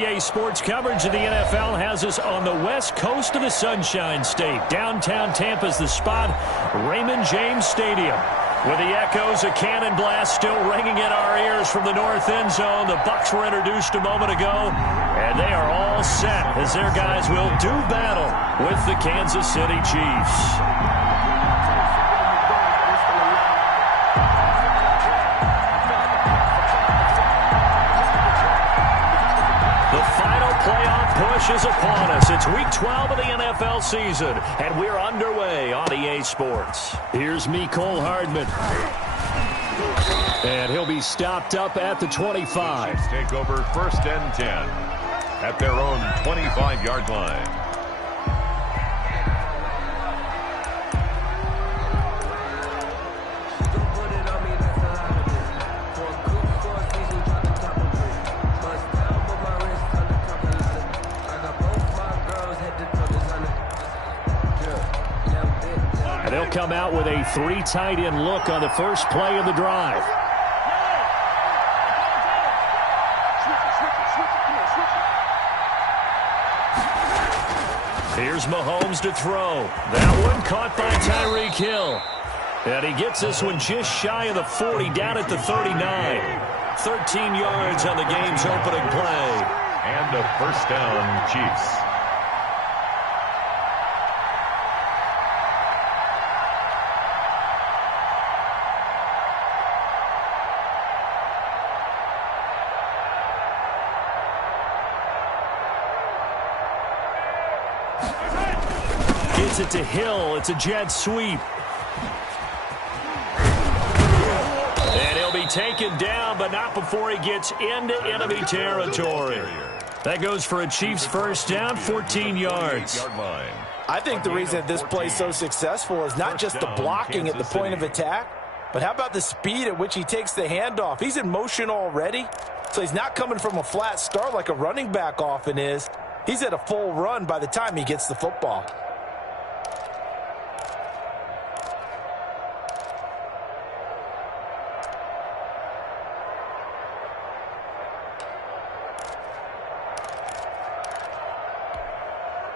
EA Sports coverage of the NFL has us on the west coast of the Sunshine State. Downtown Tampa's the spot, Raymond James Stadium. With the echoes of cannon blast still ringing in our ears from the north end zone. The Bucs were introduced a moment ago, and they are all set as their guys will do battle with the Kansas City Chiefs. Push is upon us. It's week 12 of the NFL season, and we're underway on EA Sports. Here's Mecole Hardman. And he'll be stopped up at the 25. Chiefs take over 1st and 10 at their own 25-yard line. They'll come out with a 3 tight end look on the first play of the drive. Here's Mahomes to throw. That one caught by Tyreek Hill. And he gets this one just shy of the 40, down at the 39. 13 yards on the game's opening play. And a first down, Chiefs. Gets it to Hill. It's a jet sweep. And he'll be taken down, but not before he gets into enemy territory. That goes for a Chiefs first down, 14 yards. I think the reason this play is so successful is not just the blocking at the point of attack, but how about the speed at which he takes the handoff? He's in motion already, so he's not coming from a flat start like a running back often is. He's at a full run by the time he gets the football.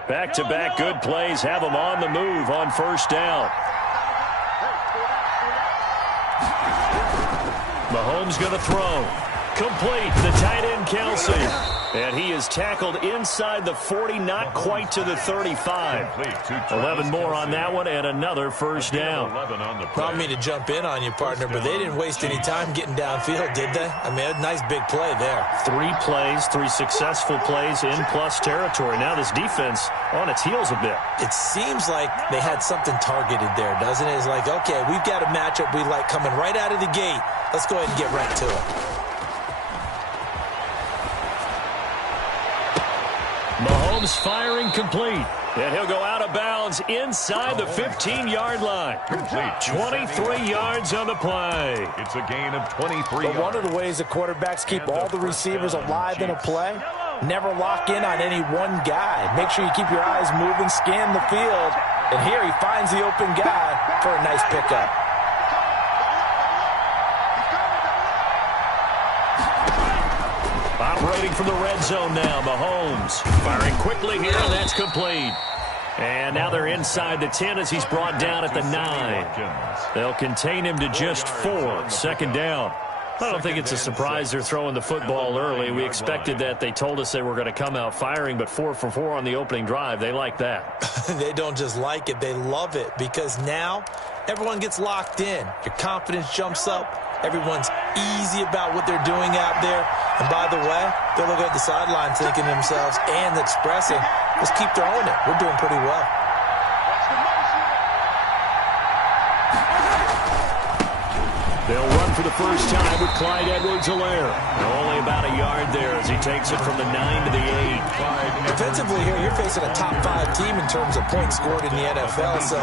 Back-to-back good plays have him on the move on first down. Mahomes going to throw. Complete. The tight end, Kelsey. And he is tackled inside the 40, not quite to the 35. 11 more on that one, and another first down. I don't mean to jump in on you, partner, but they didn't waste any time getting downfield, did they? I mean, a nice big play there. 3 plays, 3 successful plays in plus territory. Now this defense on its heels a bit. It seems like they had something targeted there, doesn't it? It's like, okay, we've got a matchup we like coming right out of the gate. Let's go ahead and get right to it. Mahomes firing complete. And he'll go out of bounds inside the 15-yard line. 23 yards on the play. It's a gain of 23 yards. One of the ways the quarterbacks keep all the receivers alive in a play, never lock in on any one guy. Make sure you keep your eyes moving, scan the field. And here he finds the open guy for a nice pickup. Operating from the red zone now, Mahomes. Firing quickly here, and that's complete. And now they're inside the 10 as he's brought down at the 9. They'll contain him to just 4. Second down. I don't think it's a surprise they're throwing the football early. We expected that. They told us they were going to come out firing, but 4 for 4 on the opening drive. They like that. They don't just like it. They love it because now everyone gets locked in. Your confidence jumps up. Everyone's easy about what they're doing out there. And by the way, they're looking at the sideline thinking to themselves and expressing, let's keep throwing it. We're doing pretty well. They'll run for the first time with Clyde Edwards-Helaire. Only about a yard there as he takes it from the 9 to the 8. Defensively here, you're facing a top 5 team in terms of points scored in the NFL. So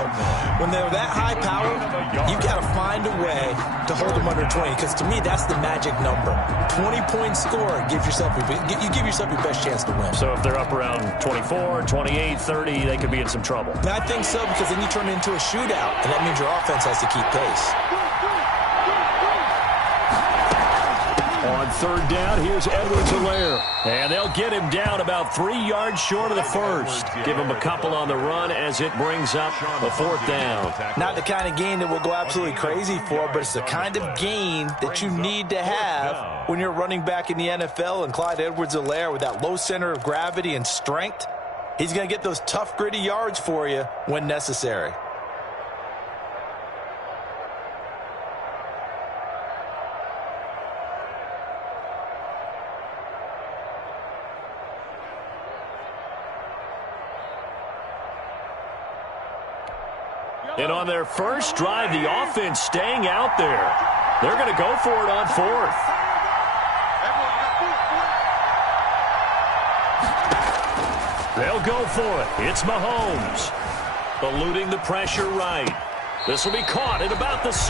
when they're that high power, you've got to find a way to hold them under 20. Because to me, that's the magic number. 20 points scored, you give yourself your best chance to win. So if they're up around 24, 28, 30, they could be in some trouble. And I think so, because then you turn it into a shootout, and that means your offense has to keep pace. On third down, here's Edwards-Helaire. And they'll get him down about 3 yards short of the first. Give him a couple on the run as it brings up a fourth down. Not the kind of gain that we'll go absolutely crazy for, but it's the kind of gain that you need to have when you're running back in the NFL. And Clyde Edwards-Helaire, with that low center of gravity and strength, he's going to get those tough, gritty yards for you when necessary. And on their first drive, the offense staying out there. They're going to go for it on fourth. They'll go for it. It's Mahomes. Eluding the pressure right. This will be caught at about the 6.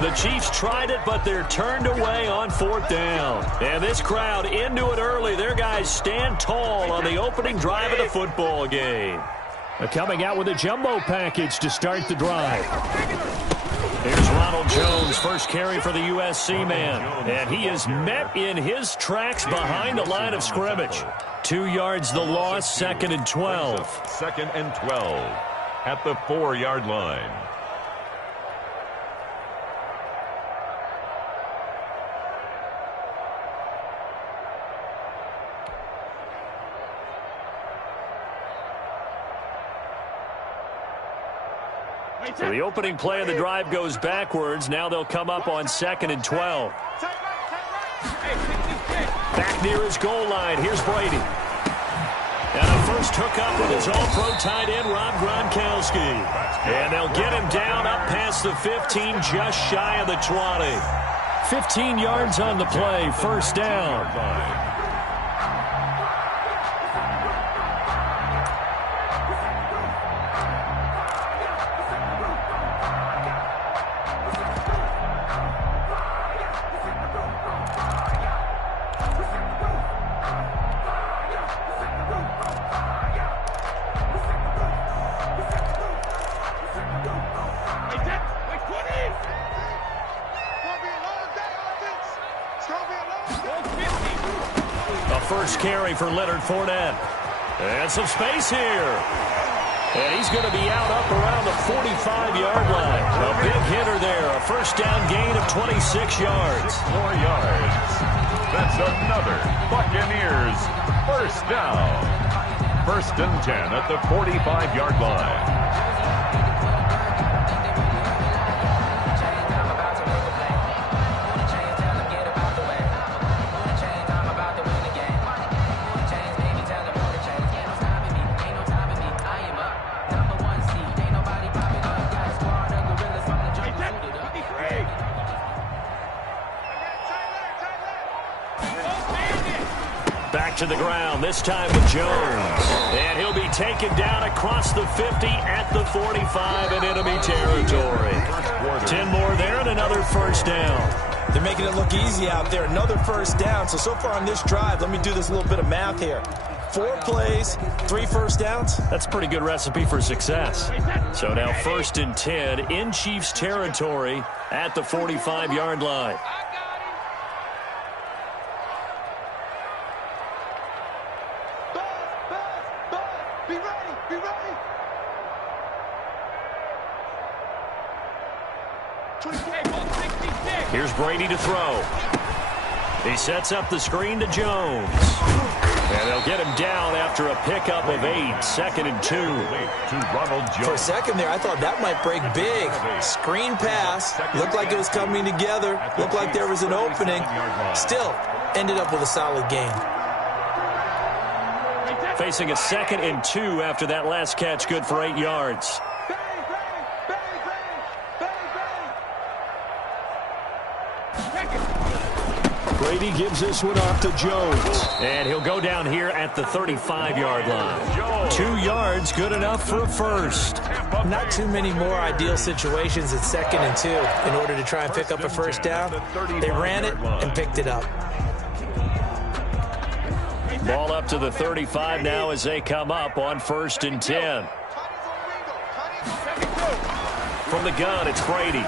The Chiefs tried it, but they're turned away on fourth down. And this crowd into it early. Their guys stand tall on the opening drive of the football game. Coming out with a jumbo package to start the drive. Here's Ronald Jones, first carry for the USC man. And he is met in his tracks behind the line of scrimmage. 2 yards the loss, 2nd and 12. 2nd and 12 at the 4-yard line. So the opening play of the drive goes backwards. Now they'll come up on 2nd and 12. Back near his goal line. Here's Brady. And a first hookup with his all-pro tight end, Rob Gronkowski. And they'll get him down up past the 15, just shy of the 20. 15 yards on the play, first down. First carry for Leonard Fournette. And some space here. And he's going to be out up around the 45-yard line. A big hitter there. A first down gain of 26 yards. 6 more yards. That's another Buccaneers first down. 1st and 10 at the 45-yard line. To the ground, this time with Jones. And he'll be taken down across the 50 at the 45 in enemy territory. 10 more there and another first down. They're making it look easy out there. Another first down. So far on this drive, let me do this little bit of math here. 4 plays, 3 first downs. That's a pretty good recipe for success. So now 1st and 10 in Chiefs territory at the 45-yard line. Here's Brady to throw. He sets up the screen to Jones. And they'll get him down after a pickup of 8. 2nd and 2. To Ronald Jones. For a second there, I thought that might break big. Screen pass. Looked like it was coming together. Looked like there was an opening. Still, ended up with a solid game. Facing a 2nd and 2 after that last catch, good for 8 yards. Brady gives this one off to Jones. And he'll go down here at the 35-yard line. 2 yards, good enough for a first. Not too many more ideal situations at 2nd and 2 in order to try and pick up a first down. They ran it and picked it up. Ball up to the 35 now as they come up on 1st and 10. From the gun, it's Brady.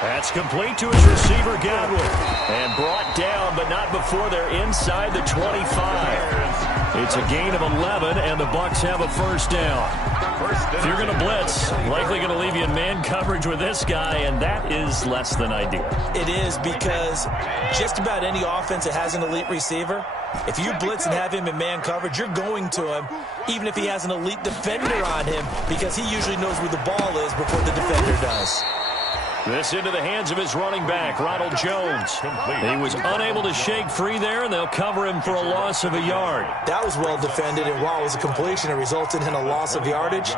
That's complete to his receiver, Godwin. And brought down, but not before they're inside the 25. It's a gain of 11, and the Bucs have a first down. If you're going to blitz, likely going to leave you in man coverage with this guy, and that is less than ideal. It is, because just about any offense that has an elite receiver, if you blitz and have him in man coverage, you're going to him, even if he has an elite defender on him, because he usually knows where the ball is before the defender does. This into the hands of his running back, Ronald Jones. He was unable to shake free there, and they'll cover him for a loss of a yard. That was well defended, and while it was a completion, it resulted in a loss of yardage.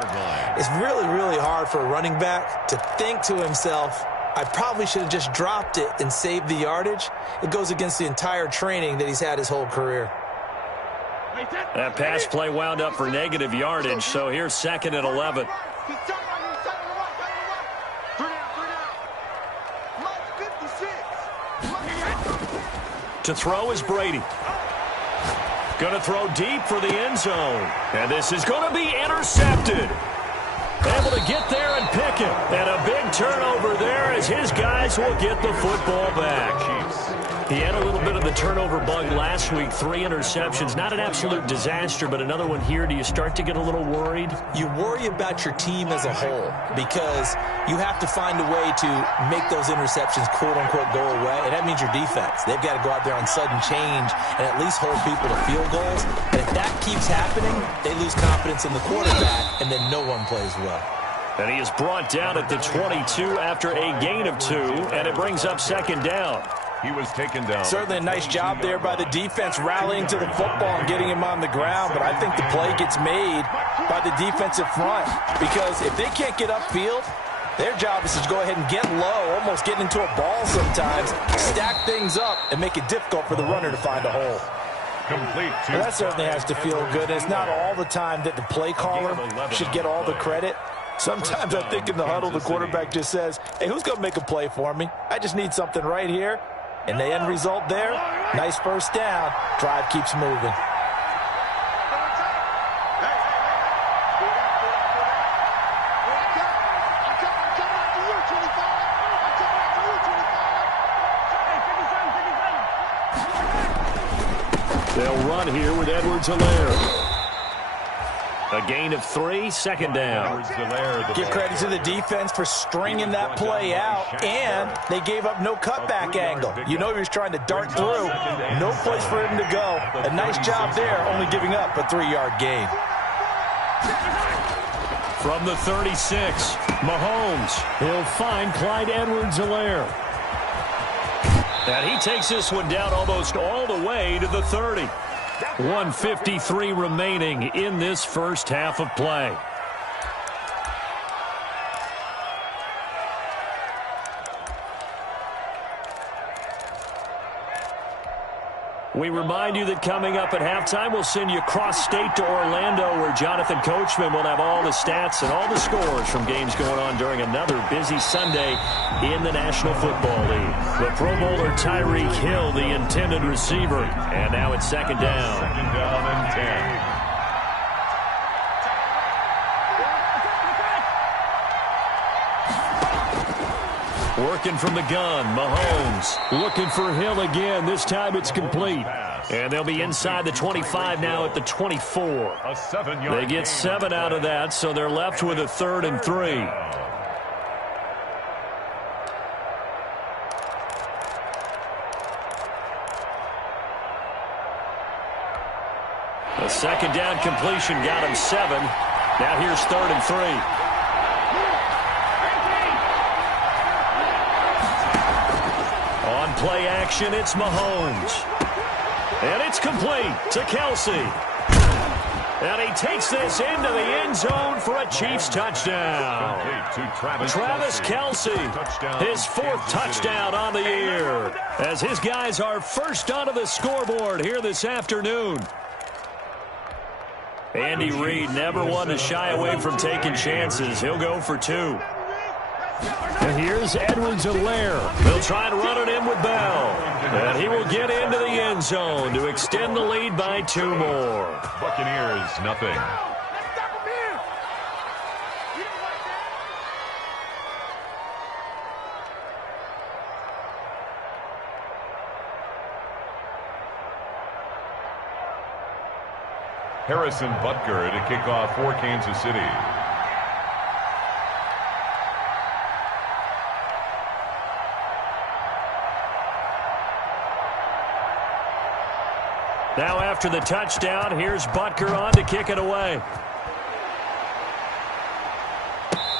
It's really, really hard for a running back to think to himself, I probably should have just dropped it and saved the yardage. It goes against the entire training that he's had his whole career. That pass play wound up for negative yardage, so here's 2nd and 11. To throw is Brady. Going to throw deep for the end zone. And this is going to be intercepted. Able to get there and pick him. And a big turnover there as his guys will get the football back. He had a little bit of the turnover bug last week. 3 interceptions. Not an absolute disaster, but another one here. Do you start to get a little worried? You worry about your team as a whole because you have to find a way to make those interceptions, quote-unquote, go away. And that means your defense. They've got to go out there on sudden change and at least hold people to field goals. And if that keeps happening, they lose confidence in the quarterback, and then no one plays well. And he is brought down at the 22 after a gain of 2, and it brings up 2nd down. He was taken down. Certainly a nice job there by the defense rallying to the football and getting him on the ground, but I think the play gets made by the defensive front because if they can't get upfield, their job is to go ahead and get low, almost get into a ball sometimes, stack things up, and make it difficult for the runner to find a hole. Complete. Well, that certainly has to feel good. It's not all the time that the play caller should get all the credit. Sometimes I think in the huddle, the quarterback just says, hey, who's going to make a play for me? I just need something right here. And the end result there, nice first down. Drive keeps moving. They'll run here with Edwards-Helaire. A gain of 3, 2nd down. Give credit to the defense for stringing that play out, and they gave up no cutback angle. You know he was trying to dart through. No place for him to go. A nice job there, only giving up a 3-yard gain. From the 36, Mahomes. He'll find Clyde Edwards-Helaire. And he takes this one down almost all the way to the 30. 1:53 remaining in this first half of play. We remind you that coming up at halftime, we'll send you cross-state to Orlando, where Jonathan Coachman will have all the stats and all the scores from games going on during another busy Sunday in the National Football League. The Pro Bowler Tyreek Hill, the intended receiver. And now it's 2nd down. 2nd down and 10. Working from the gun, Mahomes looking for Hill again. This time it's complete. And they'll be inside the 25 now at the 24. They get 7 out of that, so they're left with a 3rd and 3. The 2nd down completion got him 7. Now here's 3rd and 3. Play action, it's Mahomes. And it's complete to Kelsey. And he takes this into the end zone for a Chiefs touchdown. Travis Kelsey, his 4th touchdown on the year, as his guys are first onto the scoreboard here this afternoon. Andy Reid never one to shy away from taking chances. He'll go for 2. And here's Edwards-Helaire. They'll try and run it in with Bell. And he will get into the end zone to extend the lead by 2 more. Buccaneers, nothing. Harrison Butker to kick off for Kansas City. Now after the touchdown, here's Butker on to kick it away.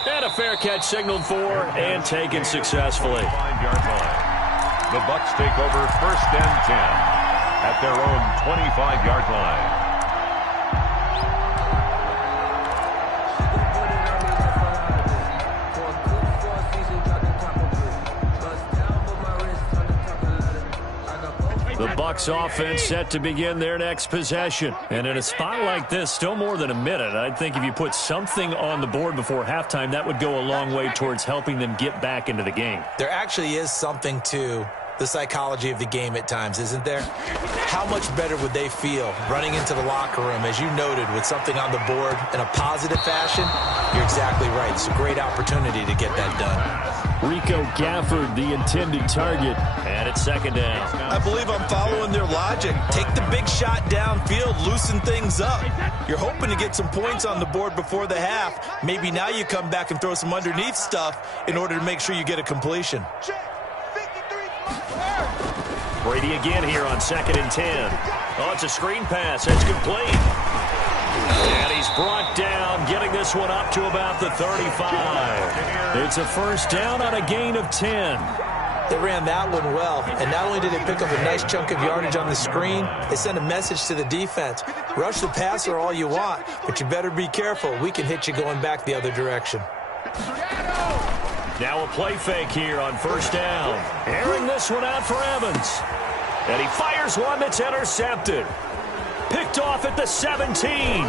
And a fair catch signaled for and taken successfully. 5-yard line. The Bucs take over 1st and 10 at their own 25-yard line. The Bucs offense set to begin their next possession. And in a spot like this, still more than a minute, I think if you put something on the board before halftime, that would go a long way towards helping them get back into the game. There actually is something to the psychology of the game at times, isn't there? How much better would they feel running into the locker room, as you noted, with something on the board in a positive fashion? You're exactly right. It's a great opportunity to get that done. Rico Gafford, the intended target, and it's 2nd down. I believe I'm following their logic. Take the big shot downfield, loosen things up. You're hoping to get some points on the board before the half. Maybe now you come back and throw some underneath stuff in order to make sure you get a completion. Brady again here on 2nd and 10. Oh, it's a screen pass. It's complete. And he's brought down, getting this one up to about the 35. It's a 1st down on a gain of 10. They ran that one well, and not only did they pick up a nice chunk of yardage on the screen, they sent a message to the defense. Rush the passer all you want, but you better be careful. We can hit you going back the other direction. Now a play fake here on 1st down. Airing this one out for Evans. And he fires one that's intercepted. Picked off at the 17.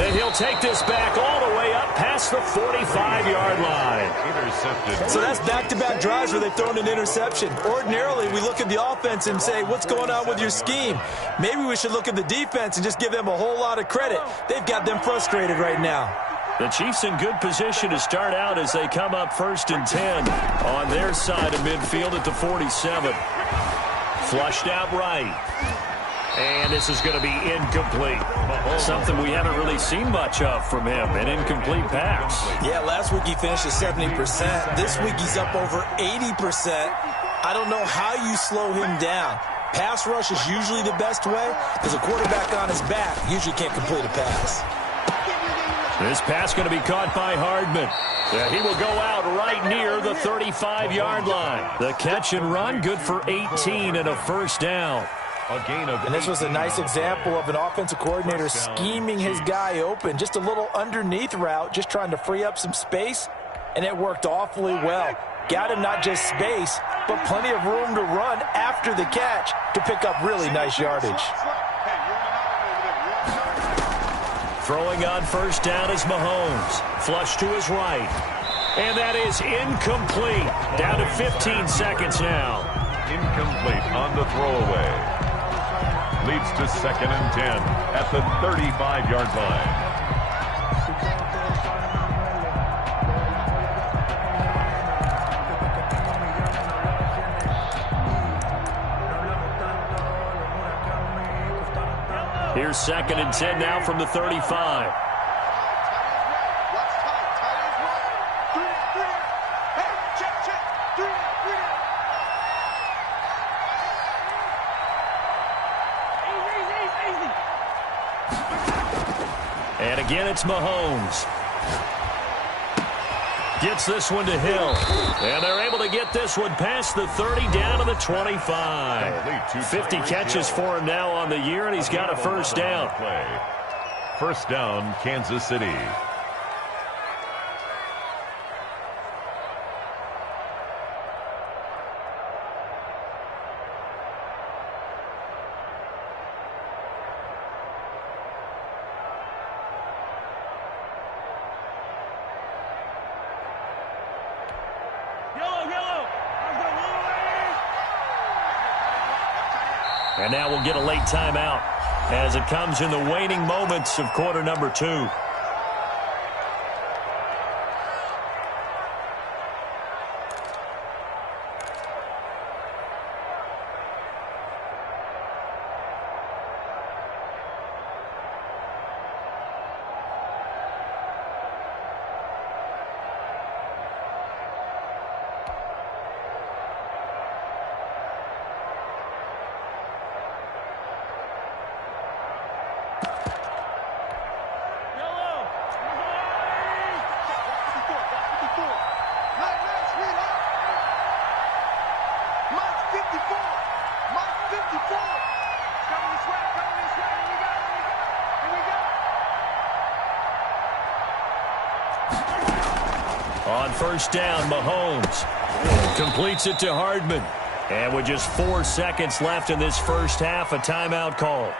And he'll take this back all the way up past the 45-yard line. Intercepted. So that's back-to-back drives where they've thrown an interception. Ordinarily, we look at the offense and say, what's going on with your scheme? Maybe we should look at the defense and just give them a whole lot of credit. They've got them frustrated right now. The Chiefs in good position to start out as they come up 1st and 10 on their side of midfield at the 47. Flushed out right. And this is going to be incomplete. Something we haven't really seen much of from him, an incomplete pass. Yeah, last week he finished at 70%. This week he's up over 80%. I don't know how you slow him down. Pass rush is usually the best way because a quarterback on his back usually can't complete a pass. This pass going to be caught by Hardman. He will go out right near the 35-yard line. The catch and run, good for 18 and a 1st down. And this was a nice example of an offensive coordinator scheming his guy open. Just a little underneath route, just trying to free up some space, and it worked awfully well. Got him not just space, but plenty of room to run after the catch to pick up really nice yardage. Throwing on 1st down is Mahomes. Flush to his right. And that is incomplete. Down to 15 seconds now. Incomplete on the throwaway. Leads to 2nd and 10 at the 35-yard line. Here's 2nd and 10 now from the 35. And again, it's Mahomes. Gets this one to Hill. And they're able to get this one past the 30 down to the 25. 50 catches for him now on the year, and he's got a 1st down. 1st down, Kansas City. And now we'll get a late timeout as it comes in the waning moments of quarter number 2. On first down, Mahomes completes it to Hardman. And with just 4 seconds left in this first half, a timeout call.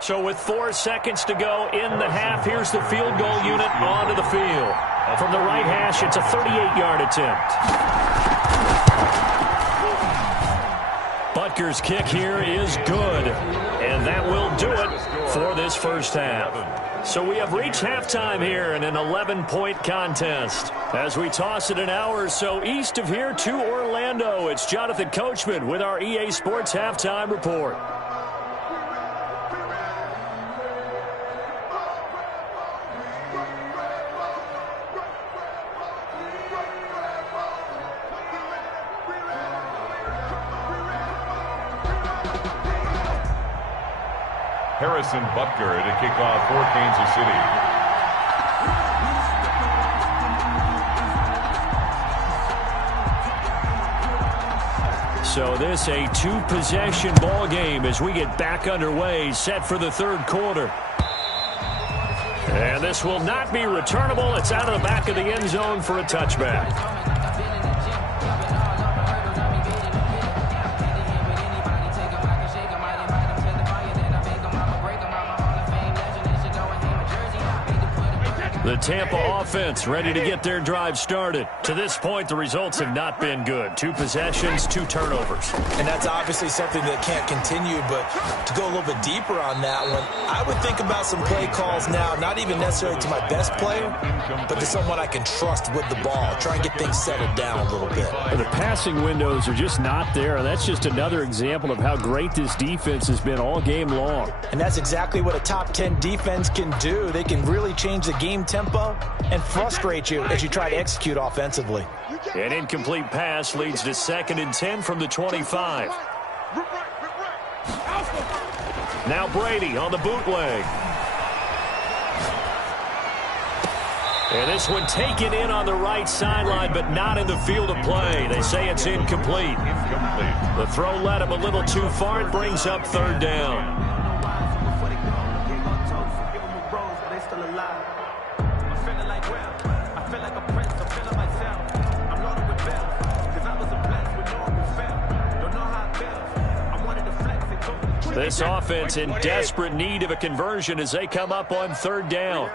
So with 4 seconds to go in the half, here's the field goal unit onto the field. From the right hash, it's a 38-yard attempt. Butker's kick here is good, and that will do it for this first half. So we have reached halftime here in an 11-point contest. As we toss it an hour or so east of here to Orlando, it's Jonathan Coachman with our EA Sports Halftime Report. Harrison Butker to kick off for Kansas City. So this a two-possession ball game as we get back underway, set for the third quarter. And this will not be returnable. It's out of the back of the end zone for a touchback. The Tampa offense ready to get their drive started. To this point, the results have not been good. 2 possessions, 2 turnovers. And that's obviously something that can't continue, but to go a little bit deeper on that one, I would think about some play calls now, not even necessarily to my best player, but to someone I can trust with the ball. Try and get things settled down a little bit. The passing windows are just not there, and that's just another example of how great this defense has been all game long. And that's exactly what a top 10 defense can do. They can really change the game tempo and frustrate you as you try to execute offensively. An incomplete pass leads to 2nd and 10 from the 25. Now Brady on the bootleg. And this one taken in on the right sideline, but not in the field of play. They say it's incomplete. The throw led him a little too far. It brings up 3rd down. This offense in desperate need of a conversion as they come up on 3rd down.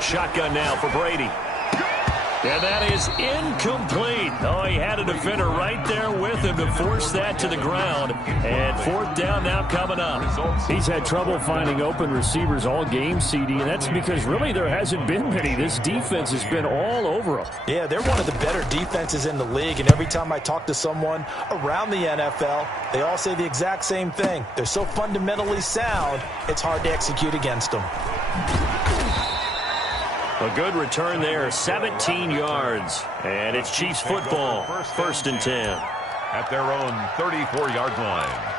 Shotgun now for Brady. And that is incomplete. Oh, he had a defender right there with him to force that to the ground. And 4th down now coming up. He's had trouble finding open receivers all game, CD, and that's because really there hasn't been many. This defense has been all over him. Yeah, they're one of the better defenses in the league, and every time I talk to someone around the NFL, they all say the exact same thing. They're so fundamentally sound, it's hard to execute against them. A good return there, 17 yards. And it's Chiefs football, 1st and 10. At their own 34-yard line.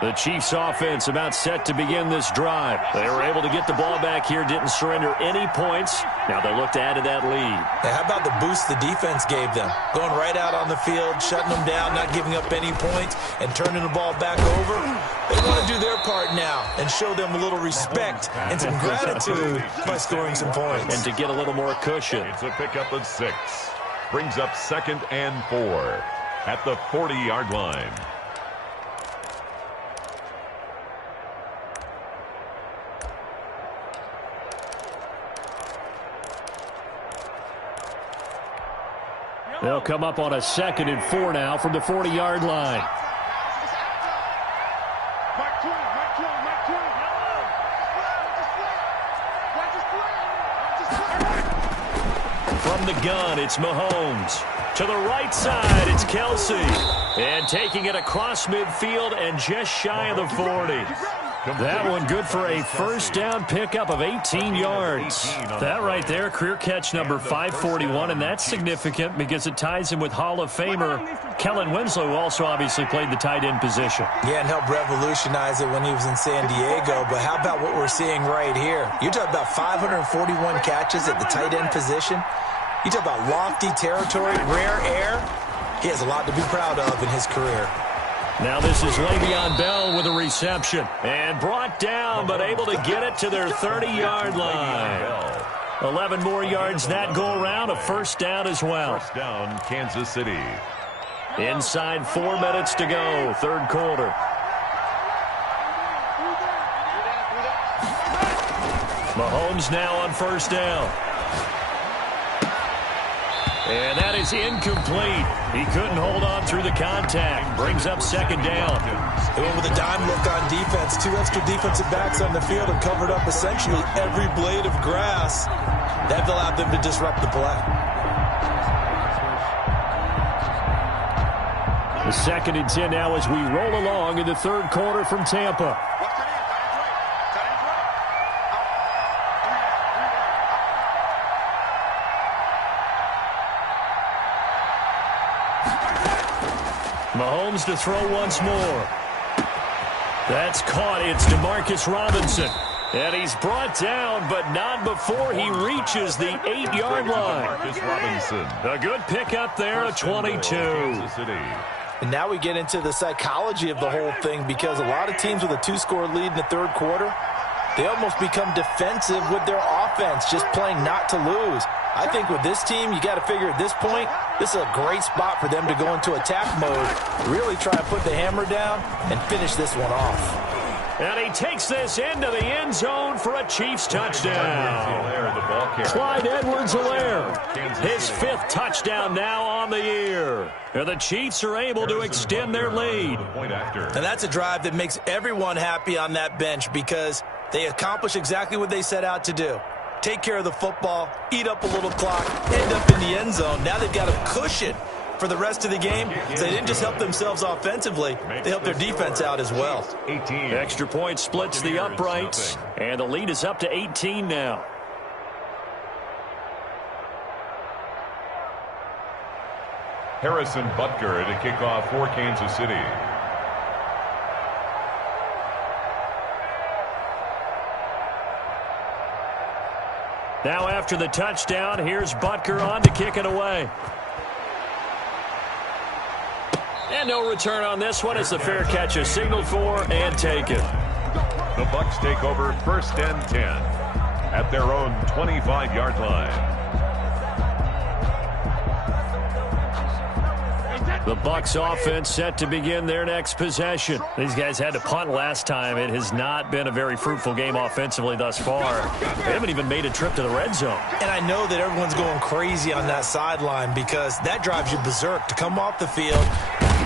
The Chiefs offense about set to begin this drive. They were able to get the ball back here, didn't surrender any points. Now they look to add to that lead. Hey, how about the boost the defense gave them? Going right out on the field, shutting them down, not giving up any points, and turning the ball back over. They want to do their part now and show them a little respect and some gratitude by scoring some points. And to get a little more cushion. It's a pickup of 6. Brings up 2nd and 4 at the 40-yard line. They'll come up on a 2nd and 4 now from the 40-yard line. From the gun, it's Mahomes. To the right side, it's Kelsey. And taking it across midfield and just shy of the 40. That one good for a first down pickup of 18 yards. That right there, career catch number 541, and that's significant because it ties him with Hall of Famer Kellen Winslow, who also obviously played the tight end position. Yeah, and helped revolutionize it when he was in San Diego. But how about what we're seeing right here? You're talking about 541 catches at the tight end position. You talk about lofty territory, rare air. He has a lot to be proud of in his career. Now this is Le'Veon Bell with a reception. And brought down, but able to get it to their 30-yard line. 11 more yards that go around, a first down as well. First down, Kansas City. Inside 4 minutes to go, third quarter. Mahomes now on first down. And that is incomplete. He couldn't hold on through the contact. Brings up second down. They went with a dime look on defense. 2 extra defensive backs on the field and covered up essentially every blade of grass. That allowed them to disrupt the play. The 2nd and 10 now as we roll along in the third quarter from Tampa. Mahomes to throw once more. That's caught. It's DeMarcus Robinson. And he's brought down, but not before he reaches the 8-yard line. DeMarcus Robinson. A good pickup there, a 22. And now we get into the psychology of the whole thing because a lot of teams with a 2-score lead in the third quarter, they almost become defensive with their offense, just playing not to lose. I think with this team, you got to figure at this point, this is a great spot for them to go into attack mode, really try and put the hammer down and finish this one off. And he takes this into the end zone for a Chiefs touchdown. Clyde Edwards-Helaire, his 5th touchdown now on the year. And the Chiefs are able to extend their lead. And that's a drive that makes everyone happy on that bench because they accomplish exactly what they set out to do. Take care of the football, eat up a little clock, end up in the end zone. Now they've got a cushion for the rest of the game. So they didn't just help themselves offensively, they helped their defense out as well. Extra point splits the uprights, and the lead is up to 18 now. Harrison Butker to kick off for Kansas City. Now after the touchdown, here's Butker on to kick it away. And no return on this one as the fair catch is signaled for and taken. The Bucs take over first and 10 at their own 25-yard line. The Bucs offense set to begin their next possession. These guys had to punt last time. It has not been a very fruitful game offensively thus far. They haven't even made a trip to the red zone. And I know that everyone's going crazy on that sideline because that drives you berserk to come off the field.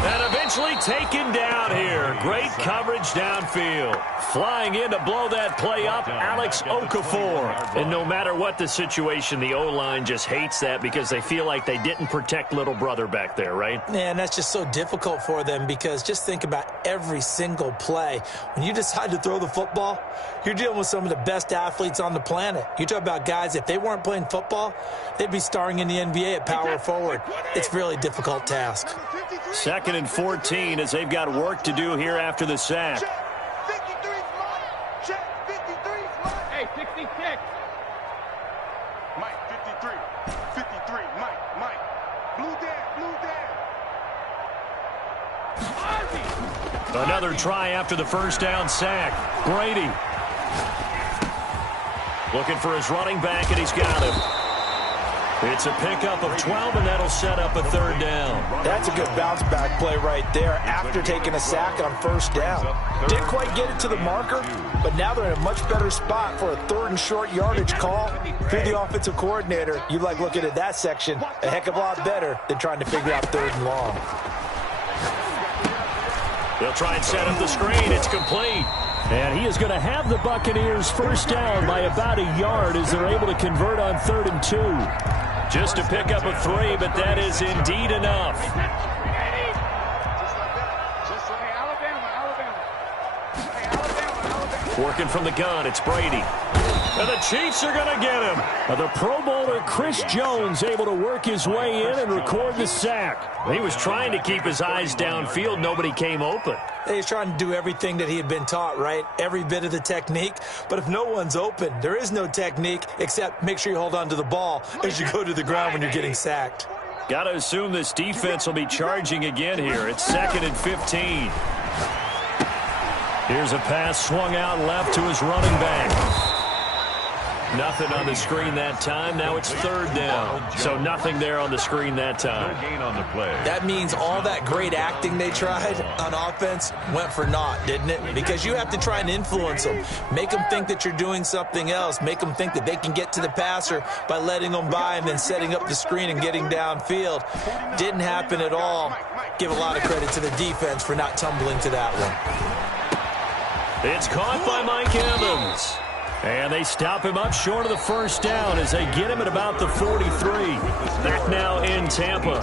And eventually taken down here. Great coverage downfield. Flying in to blow that play up, Alex Okafor. And no matter what the situation, the O-line just hates that because they feel like they didn't protect little brother back there, right? Man, that's just so difficult for them because just think about every single play. When you decide to throw the football, you're dealing with some of the best athletes on the planet. You talk about guys, if they weren't playing football, they'd be starring in the NBA at power forward. It's a really difficult task. 2nd and 14 as they've got work to do here after the sack. Hey, 66. Mike, 53. 53. Mike. Blue down. Another try after the first down sack. Brady looking for his running back, and he's got him. It's a pickup of 12, and that'll set up a third down. That's a good bounce-back play right there after taking a sack on first down. Didn't quite get it to the marker, but now they're in a much better spot for a 3rd and short yardage call. If you're the offensive coordinator, you like looking at that section a heck of a lot better than trying to figure out 3rd and long. They'll try and set up the screen. It's complete. And he is going to have the Buccaneers first down by about a yard as they're able to convert on 3rd and 2. Just to pick up a 3, but that is indeed enough. Working from the gun, it's Brady. And the Chiefs are going to get him. The Pro Bowler Chris Jones able to work his way in and record the sack. He was trying to keep his eyes downfield. Nobody came open. He's trying to do everything that he had been taught, right? Every bit of the technique. But if no one's open, there is no technique except make sure you hold on to the ball as you go to the ground when you're getting sacked. Got to assume this defense will be charging again here. It's 2nd and 15. Here's a pass swung out left to his running back. Nothing on the screen that time. Now it's 3rd down. So nothing there on the screen that time. No gain on the play. That means all that great acting they tried on offense went for naught, didn't it? Because you have to try and influence them. Make them think that you're doing something else. Make them think that they can get to the passer by letting them by and then setting up the screen and getting downfield. Didn't happen at all. Give a lot of credit to the defense for not tumbling to that one. It's caught by Mike Evans. And they stop him up short of the 1st down as they get him at about the 43. Back now in Tampa.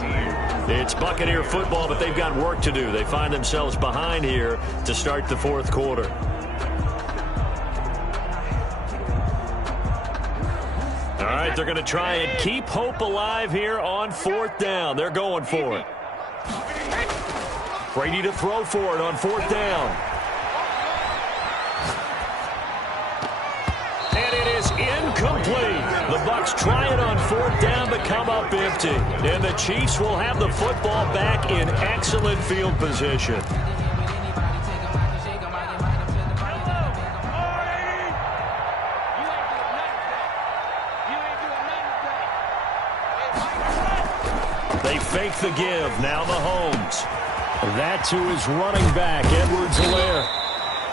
It's Buccaneer football, but they've got work to do. They find themselves behind here to start the 4th quarter. All right, they're going to try and keep hope alive here on 4th down. They're going for it. Brady to throw for it on 4th down. Incomplete. The Bucs try it on 4th down but come up empty. And the Chiefs will have the football back in excellent field position. They fake the give. Now Mahomes. That to his running back, Edwards-Helaire.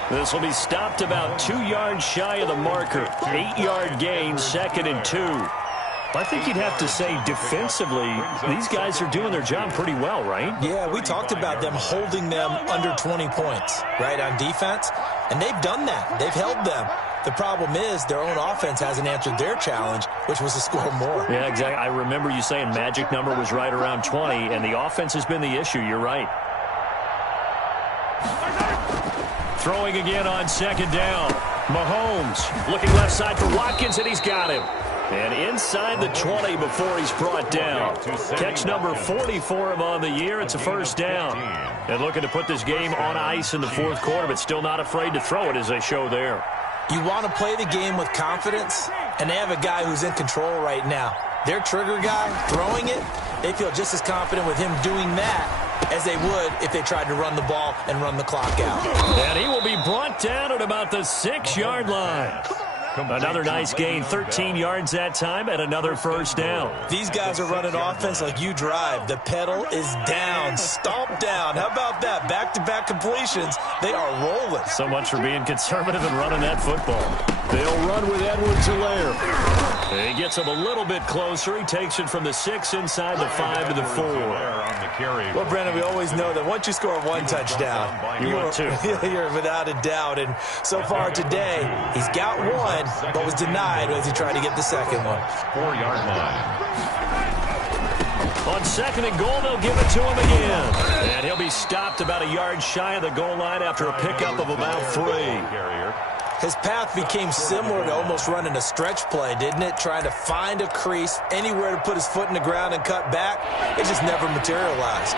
This will be stopped about 2 yards shy of the marker. 8-yard gain, 2nd and 2. I think you'd have to say defensively, these guys are doing their job pretty well, right? Yeah, we talked about them holding them under 20 points, right, on defense. And they've done that. They've held them. The problem is their own offense hasn't answered their challenge, which was to score more. Yeah, exactly. I remember you saying magic number was right around 20, and the offense has been the issue. You're right. Throwing again on 2nd down. Mahomes looking left side for Watkins, and he's got him. And inside the 20 before he's brought down. Catch number 40 for him on the year. It's a 1st down. And looking to put this game on ice in the 4th quarter, but still not afraid to throw it as they show there. You want to play the game with confidence, and they have a guy who's in control right now. Their trigger guy throwing it, they feel just as confident with him doing that as they would if they tried to run the ball and run the clock out. And he will be brought down at about the 6-yard line. Another nice gain, 13 yards that time, and another 1st down. These guys are running offense like you drive. The pedal is down, stomp down. How about that? Back-to-back completions. They are rolling. So much for being conservative and running that football. They'll run with Edwards-Helaire. He gets him a little bit closer. He takes it from the 6 inside the 5 to the 4. Well, Brandon, we always know that once you score 1 touchdown, you're without a doubt. And so far today, he's got 1, but was denied as he tried to get the 2nd one. 4-yard line. On 2nd and goal, they'll give it to him again. And he'll be stopped about a yard shy of the goal line after a pickup of about 3. His path became similar to almost running a stretch play, didn't it? Trying to find a crease, anywhere to put his foot in the ground and cut back. It just never materialized.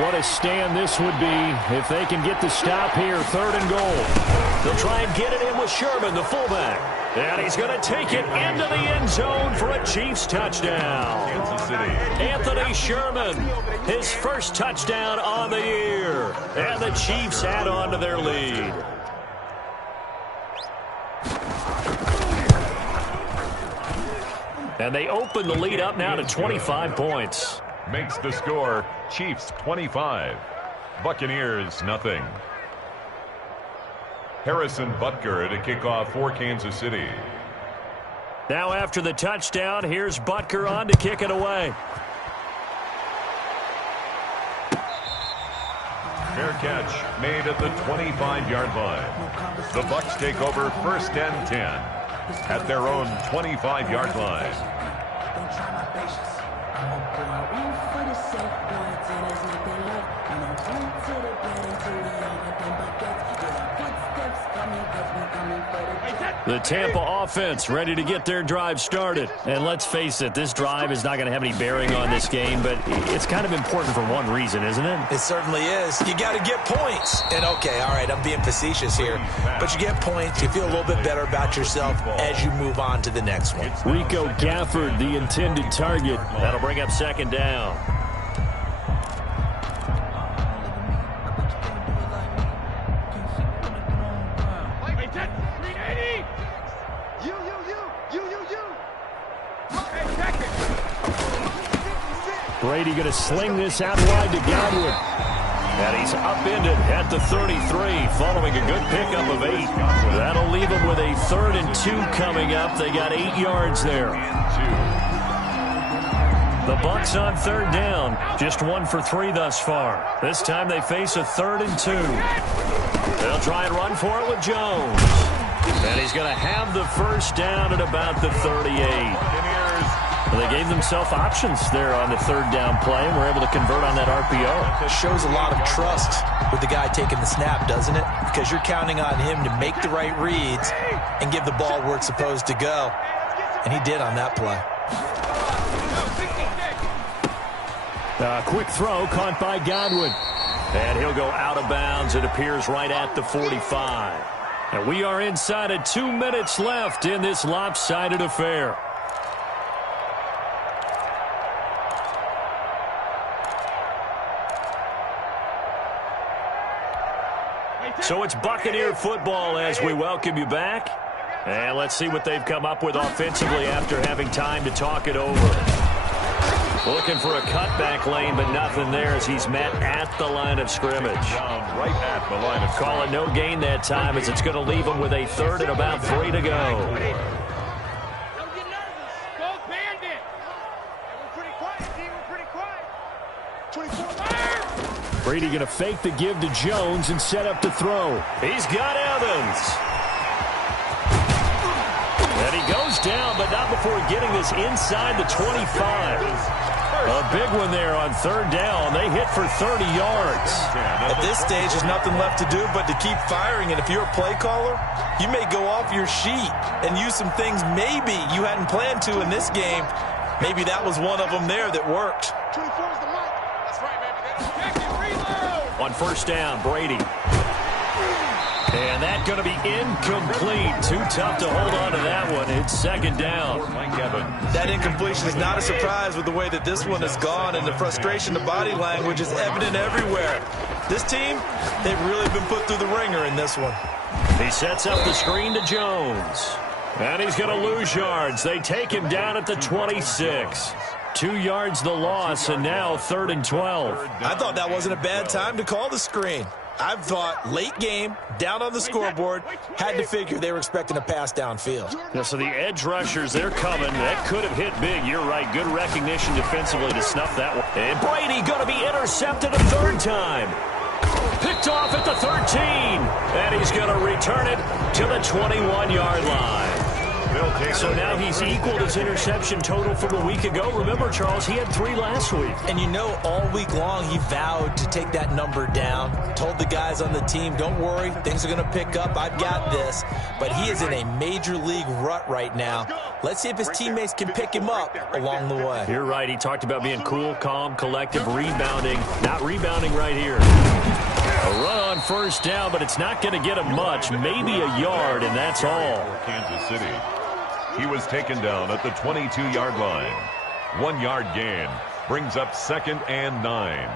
What a stand this would be if they can get the stop here, 3rd and goal. They'll try and get it in with Sherman, the fullback. And he's going to take it into the end zone for a Chiefs touchdown. Kansas City. Anthony Sherman, his 1st touchdown on the year. And the Chiefs add on to their lead. And they open the lead up now to 25 points. Makes the score Chiefs 25, Buccaneers nothing. Harrison Butker to kick off for Kansas City. Now after the touchdown, here's Butker on to kick it away. Fair catch made at the 25-yard line. The Bucs take over 1st and 10 at their own 25-yard line. The Tampa offense ready to get their drive started. And let's face it, this drive is not going to have any bearing on this game, but it's kind of important for one reason, isn't it? It certainly is. You got to get points. And, okay, all right, I'm being facetious here, but you get points. You feel a little bit better about yourself as you move on to the next one. Rico Gafford, the intended target. That'll bring up second down. Brady going to sling this out wide to Godwin. And he's upended at the 33 following a good pickup of 8. That'll leave him with a 3rd and 2 coming up. They got 8 yards there. The Bucs on 3rd down. Just 1 for 3 thus far. This time they face a 3rd and 2. They'll try and run for it with Jones. And he's going to have the first down at about the 38. They gave themselves options there on the 3rd down play and were able to convert on that RPO. It shows a lot of trust with the guy taking the snap, doesn't it? Because you're counting on him to make the right reads and give the ball where it's supposed to go. And he did on that play. Quick throw caught by Godwin. And he'll go out of bounds. It appears right at the 45. And we are inside of 2 minutes left in this lopsided affair. So it's Buccaneer football as we welcome you back. And let's see what they've come up with offensively after having time to talk it over. Looking for a cutback lane, but nothing there as he's met at the line of scrimmage. Right at the line of scrimmage. Call it no gain that time as it's going to leave him with a 3rd and about 3 to go. Don't get nervous. Go Bandit. We're pretty quiet, team. We're pretty quiet. 24 yards. Brady going to fake the give to Jones and set up the throw. He's got Evans. And he goes down, but not before getting this inside the 25. A big one there on 3rd down. They hit for 30 yards. At this stage, there's nothing left to do but to keep firing. And if you're a play caller, you may go off your sheet and use some things maybe you hadn't planned to in this game. Maybe that was one of them there that worked. 24 is the mark. That's right, baby. They don't check it. Reload. On 1st down, Brady. And that's going to be incomplete. Too tough to hold on to that one. It's 2nd down. That incompletion is not a surprise with the way that this one has gone, and the frustration, the body language is evident everywhere. This team, they've really been put through the ringer in this one. He sets up the screen to Jones. And he's going to lose yards. They take him down at the 26. 2 yards the loss, and now 3rd and 12. I thought that wasn't a bad time to call the screen. I thought late game, down on the scoreboard, had to figure they were expecting a pass downfield. Yeah, so the edge rushers, they're coming. That could have hit big. You're right. Good recognition defensively to snuff that one. And Brady going to be intercepted a 3rd time. Picked off at the 13. And he's going to return it to the 21-yard line. So now he's equaled his interception total from a week ago. Remember, Charles, he had 3 last week. And you know, all week long he vowed to take that number down. Told the guys on the team, don't worry, things are going to pick up. I've got this. But he is in a major league rut right now. Let's see if his teammates can pick him up along the way. You're right. He talked about being cool, calm, collective, rebounding. Not rebounding right here. A run on 1st down, but it's not going to get him much. Maybe a yard, and that's all. Kansas City. He was taken down at the 22-yard line. 1 yard gain brings up 2nd and 9.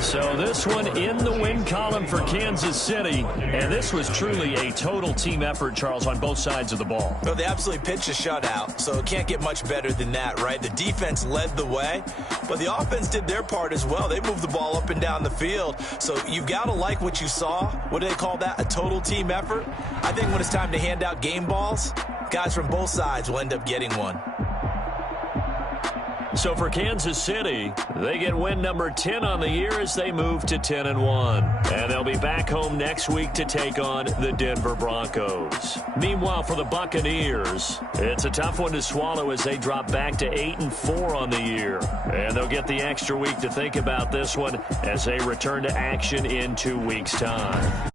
So this one in the win column for Kansas City. And this was truly a total team effort, Charles, on both sides of the ball. Well, they absolutely pitched a shutout, so it can't get much better than that, right? The defense led the way, but the offense did their part as well. They moved the ball up and down the field. So you've got to like what you saw. What do they call that? A total team effort? I think when it's time to hand out game balls, guys from both sides will end up getting one. So for Kansas City, they get win number 10 on the year as they move to 10-1. And they'll be back home next week to take on the Denver Broncos. Meanwhile, for the Buccaneers, it's a tough one to swallow as they drop back to 8-4 on the year. And they'll get the extra week to think about this one as they return to action in 2 weeks' time.